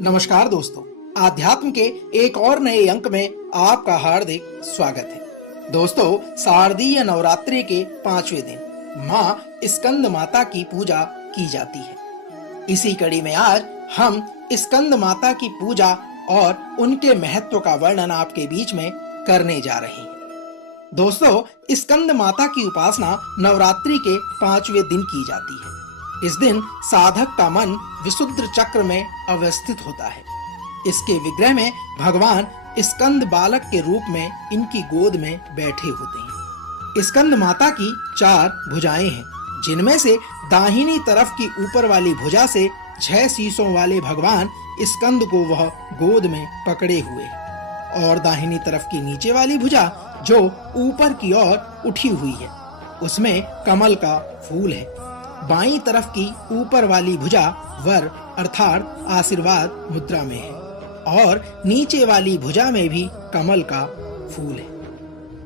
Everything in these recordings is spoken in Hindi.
नमस्कार दोस्तों, आध्यात्म के एक और नए अंक में आपका हार्दिक स्वागत है। दोस्तों, शारदीय नवरात्रि के 5वें दिन माँ स्कंद माता की पूजा की जाती है। इसी कड़ी में आज हम स्कंद माता की पूजा और उनके महत्व का वर्णन आपके बीच में करने जा रहे हैं। दोस्तों, स्कंद माता की उपासना नवरात्रि के 5वें दिन की जाती है। इस दिन साधक का मन विशुद्ध चक्र में अवस्थित होता है। इसके विग्रह में भगवान स्कंद बालक के रूप में इनकी गोद में बैठे होते हैं। स्कंद माता की 4 भुजाएं हैं, जिनमें से दाहिनी तरफ की ऊपर वाली भुजा से 6 शीशों वाले भगवान स्कंद को वह गोद में पकड़े हुए हैं और दाहिनी तरफ की नीचे वाली भुजा जो ऊपर की ओर उठी हुई है, उसमें कमल का फूल है। बाईं तरफ की ऊपर वाली भुजा वर अर्थात आशीर्वाद मुद्रा में है और नीचे वाली भुजा में भी कमल का फूल है।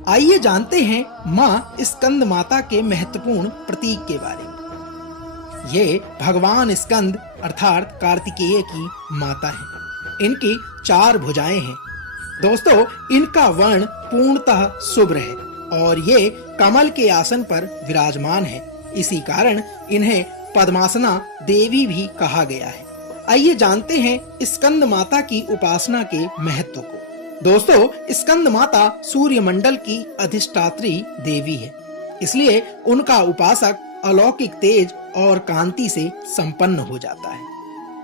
आइए जानते हैं माँ स्कंद माता के महत्वपूर्ण प्रतीक के बारे में। ये भगवान स्कंद अर्थात कार्तिकेय की माता है। इनकी 4 भुजाएं हैं। दोस्तों, इनका वर्ण पूर्णतः शुभ्र है और ये कमल के आसन पर विराजमान है। इसी कारण इन्हें पद्मासना देवी भी कहा गया है। आइए जानते हैं स्कंद माता की उपासना के महत्व को। दोस्तों, स्कंद माता सूर्य मंडल की अधिष्ठात्री देवी है, इसलिए उनका उपासक अलौकिक तेज और कांति से संपन्न हो जाता है।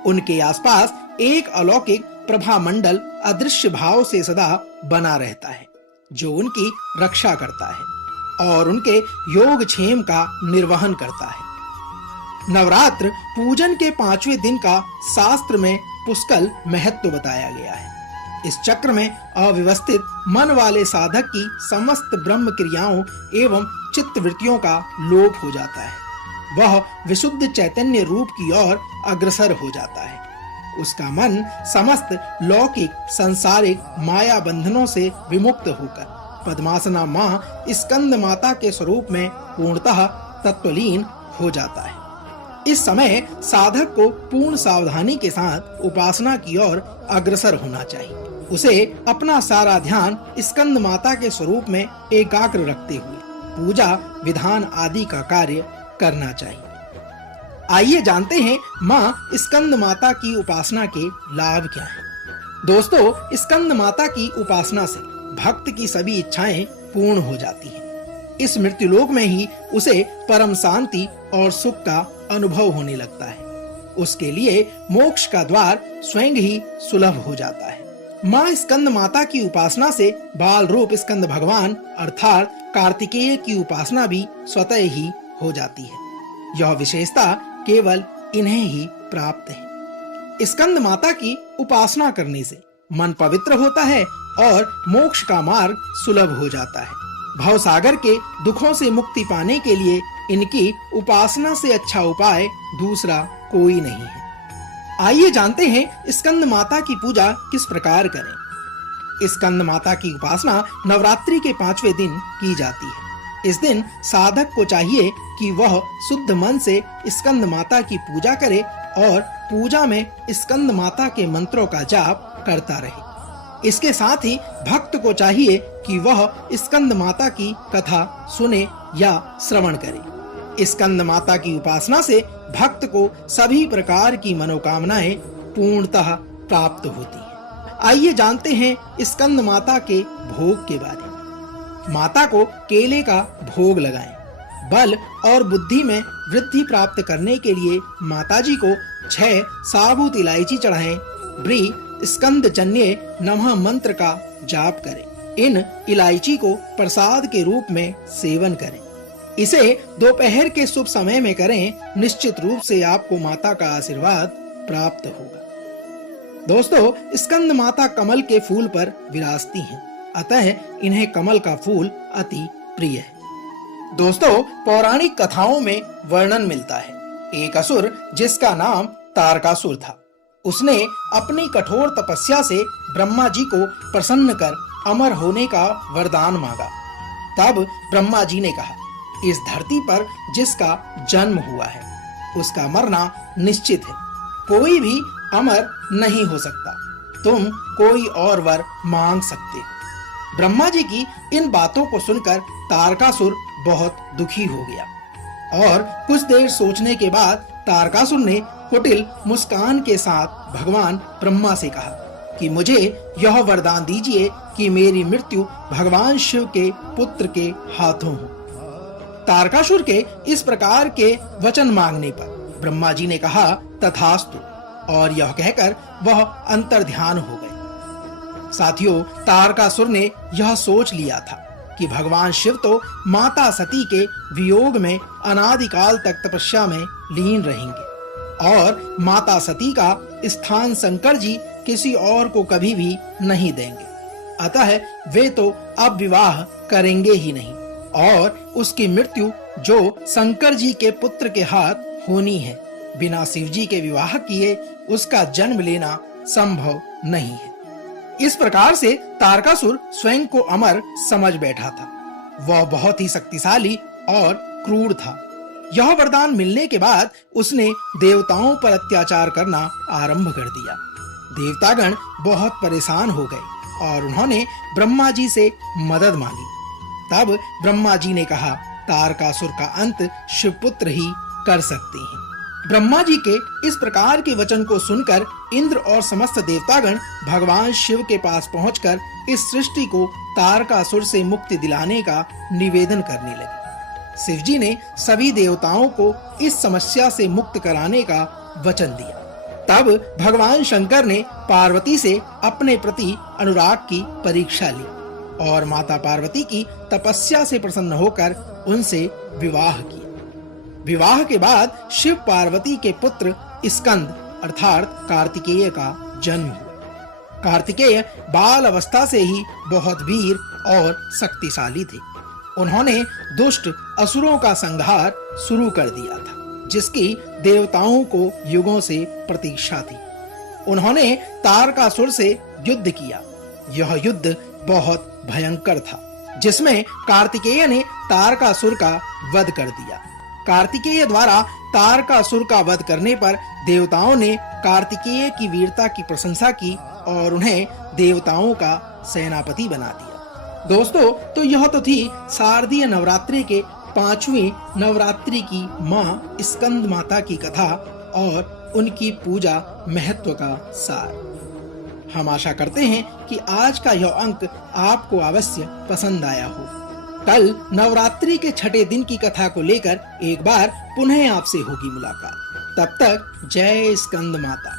उनके आसपास एक अलौकिक प्रभा मंडल अदृश्य भाव से सदा बना रहता है, जो उनकी रक्षा करता है और उनके योगक्षेम का निर्वहन करता है। नवरात्र पूजन के 5वें दिन का शास्त्र में पुष्कल महत्व बताया गया है। इस चक्र में अव्यवस्थित मन वाले साधक की समस्त ब्रह्म क्रियाओं एवं चित्त वृत्तियों का लोप हो जाता है। वह विशुद्ध चैतन्य रूप की ओर अग्रसर हो जाता है। उसका मन समस्त लौकिक सांसारिक माया बंधनों से विमुक्त होकर पद्मासना माँ स्कंद माता के स्वरूप में पूर्णतः तत्वलीन हो जाता है। इस समय साधक को पूर्ण सावधानी के साथ उपासना की ओर अग्रसर होना चाहिए। उसे अपना सारा ध्यान स्कंद माता के स्वरूप में एकाग्र रखते हुए पूजा विधान आदि का कार्य करना चाहिए। आइए जानते हैं माँ स्कंद माता की उपासना के लाभ क्या हैं। दोस्तों, स्कंद माता की उपासना से भक्त की सभी इच्छाएं पूर्ण हो जाती हैं। इस मृत्युलोक में ही उसे परम शांति और सुख का अनुभव होने लगता है। उसके लिए मोक्ष का द्वार स्वयं ही सुलभ हो जाता है। माँ स्कंद माता की उपासना से बाल रूप स्कंद भगवान अर्थात कार्तिकेय की उपासना भी स्वतः ही हो जाती है। यह विशेषता केवल इन्हें ही प्राप्त है। स्कंद माता की उपासना करने से मन पवित्र होता है और मोक्ष का मार्ग सुलभ हो जाता है। भवसागर के दुखों से मुक्ति पाने के लिए इनकी उपासना से अच्छा उपाय दूसरा कोई नहीं है। आइए जानते हैं स्कंद माता की पूजा किस प्रकार करें। स्कंद माता की उपासना नवरात्रि के 5वें दिन की जाती है। इस दिन साधक को चाहिए कि वह शुद्ध मन से स्कंद माता की पूजा करे और पूजा में स्कंद माता के मंत्रों का जाप करता रहे। इसके साथ ही भक्त को चाहिए कि वह स्कंद माता की कथा सुने या श्रवण करे। स्कंद माता की उपासना से भक्त को सभी प्रकार की मनोकामनाएं पूर्णतः प्राप्त होती हैं। आइए जानते हैं स्कंद माता के भोग के बारे में। माता को केले का भोग लगाएं। बल और बुद्धि में वृद्धि प्राप्त करने के लिए माताजी को 6 साबुत इलायची चढ़ाएं। ब्री स्कंद जन्य नमः मंत्र का जाप करें। इन इलायची को प्रसाद के रूप में सेवन करें। इसे दोपहर के शुभ समय में करें। निश्चित रूप से आपको माता का आशीर्वाद प्राप्त होगा। दोस्तों, स्कंद माता कमल के फूल पर विराजती हैं, अतः इन्हें कमल का फूल अति प्रिय है। दोस्तों, पौराणिक कथाओं में वर्णन मिलता है, एक असुर जिसका नाम तारकासुर था, उसने अपनी कठोर तपस्या से ब्रह्मा जी को प्रसन्न कर अमर होने का वरदान मांगा। तब ब्रह्मा जी ने कहा, इस धरती पर जिसका जन्म हुआ है उसका मरना निश्चित है। कोई भी अमर नहीं हो सकता, तुम कोई और वर मांग सकते हो। ब्रह्मा जी की इन बातों को सुनकर तारकासुर बहुत दुखी हो गया और कुछ देर सोचने के बाद तारकासुर ने कुटिल मुस्कान के साथ भगवान ब्रह्मा से कहा कि मुझे यह वरदान दीजिए कि मेरी मृत्यु भगवान शिव के पुत्र के हाथों हो। तारकासुर के इस प्रकार के वचन मांगने पर ब्रह्मा जी ने कहा तथास्तु, और यह कहकर वह अंतर्ध्यान हो गए। साथियों, तारकासुर ने यह सोच लिया था कि भगवान शिव तो माता सती के वियोग में अनादिकाल तक तपस्या में लीन रहेंगे और माता सती का स्थान शंकर जी किसी और को कभी भी नहीं देंगे। अतः वे तो अब विवाह करेंगे ही नहीं और उसकी मृत्यु जो शंकर जी के पुत्र के हाथ होनी है, बिना शिव जी के विवाह किए उसका जन्म लेना संभव नहीं है। इस प्रकार से तारकासुर स्वयं को अमर समझ बैठा था। वह बहुत ही शक्तिशाली और क्रूर था। यह वरदान मिलने के बाद उसने देवताओं पर अत्याचार करना आरंभ कर दिया। देवतागण बहुत परेशान हो गए और उन्होंने ब्रह्मा जी से मदद मांगी। तब ब्रह्मा जी ने कहा तारकासुर का अंत शिवपुत्र ही कर सकते हैं। ब्रह्मा जी के इस प्रकार के वचन को सुनकर इंद्र और समस्त देवतागण भगवान शिव के पास पहुंचकर इस सृष्टि को तारकासुर से मुक्ति दिलाने का निवेदन करने लगे। शिव जी ने सभी देवताओं को इस समस्या से मुक्त कराने का वचन दिया। तब भगवान शंकर ने पार्वती से अपने प्रति अनुराग की परीक्षा ली और माता पार्वती की तपस्या से प्रसन्न होकर उनसे विवाह किया। विवाह के बाद शिव पार्वती के पुत्र स्कंद अर्थात कार्तिकेय का जन्म हुआ। कार्तिकेय बाल अवस्था से ही बहुत वीर और शक्तिशाली थे। उन्होंने दुष्ट असुरों का संहार शुरू कर दिया था, जिसकी देवताओं को युगों से प्रतीक्षा थी। उन्होंने तारकासुर से युद्ध किया। यह युद्ध बहुत भयंकर था, जिसमें कार्तिकेय ने तारकासुर का वध कर दिया। कार्तिकेय द्वारा तारकासुर का वध करने पर देवताओं ने कार्तिकेय की वीरता की प्रशंसा की और उन्हें देवताओं का सेनापति बना दिया। दोस्तों, तो यह तो थी शारदीय नवरात्रि के 5वें नवरात्रि की मां स्कंद माता की कथा और उनकी पूजा महत्व का सार। हम आशा करते हैं कि आज का यह अंक आपको अवश्य पसंद आया हो। कल नवरात्रि के 6ठे दिन की कथा को लेकर एक बार पुनः आपसे होगी मुलाकात। तब तक जय स्कंद माता।